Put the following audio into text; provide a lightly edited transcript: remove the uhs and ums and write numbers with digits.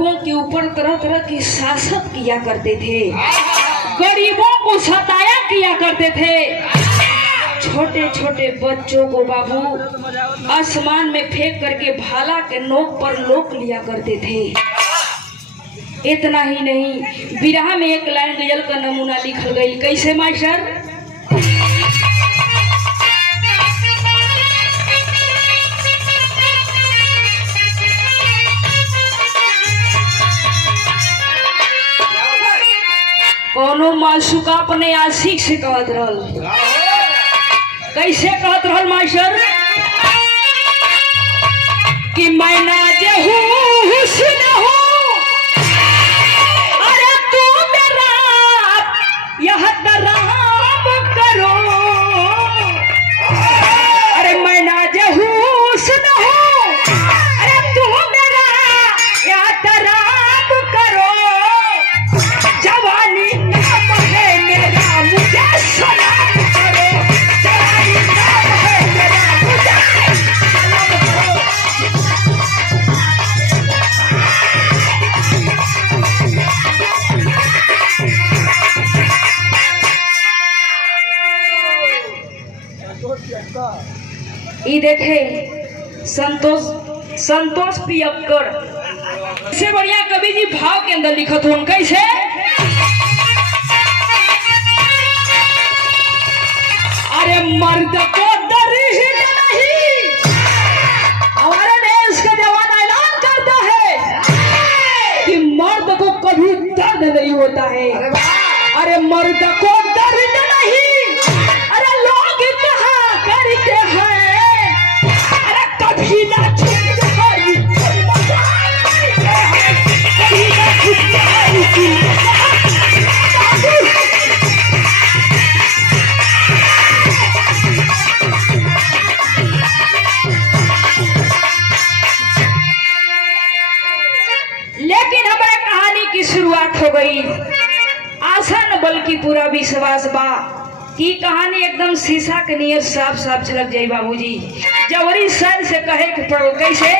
गरीबों के ऊपर तरह तरह की शासन किया करते थे, गरीबों को सताया किया करते थे। छोटे छोटे बच्चों को बाबू आसमान में फेंक करके भाला के नोक पर लोक लिया करते थे। इतना ही नहीं, बिरहा में एक लाइन गजल का नमूना लिखल गई। कैसे मास्टर? कोनो मासूका अपने आशिक से कहत रहल। कैसे कहत रहल मास्टर? कि मैं ना जेहू हुस्न हूँ, अरे तू मेरा यह तराब करो। अरे मैं ना जेहू हुस्न हूँ, अरे तू मेरा यह तराब करो। जवानी नाम है मेरा, मुझे सलाम करो। जवानी नाम है मेरा, मुझे सलाम करो। ये देखे संतोष पियक्कर से बढ़िया कवि जी भाव के अंदर लिखत हो। कैसे? अरे मर्द को दर्द नहीं, हमारे देश का जवान ऐलान करता है कि मर्द को कभी दर्द नहीं होता है। अरे मर्द को दर्द नहीं, अरे लोग कहा करते हैं, अरे कभी ना लेकिन हमारे कहानी की शुरुआत हो गई। आशा न बल्कि पूरा विश्वास बा कि कहानी एकदम शीशा के नियर साफ साफ चलक जाई बाबूजी। जवरी सर से कहे के पड़ो। कैसे?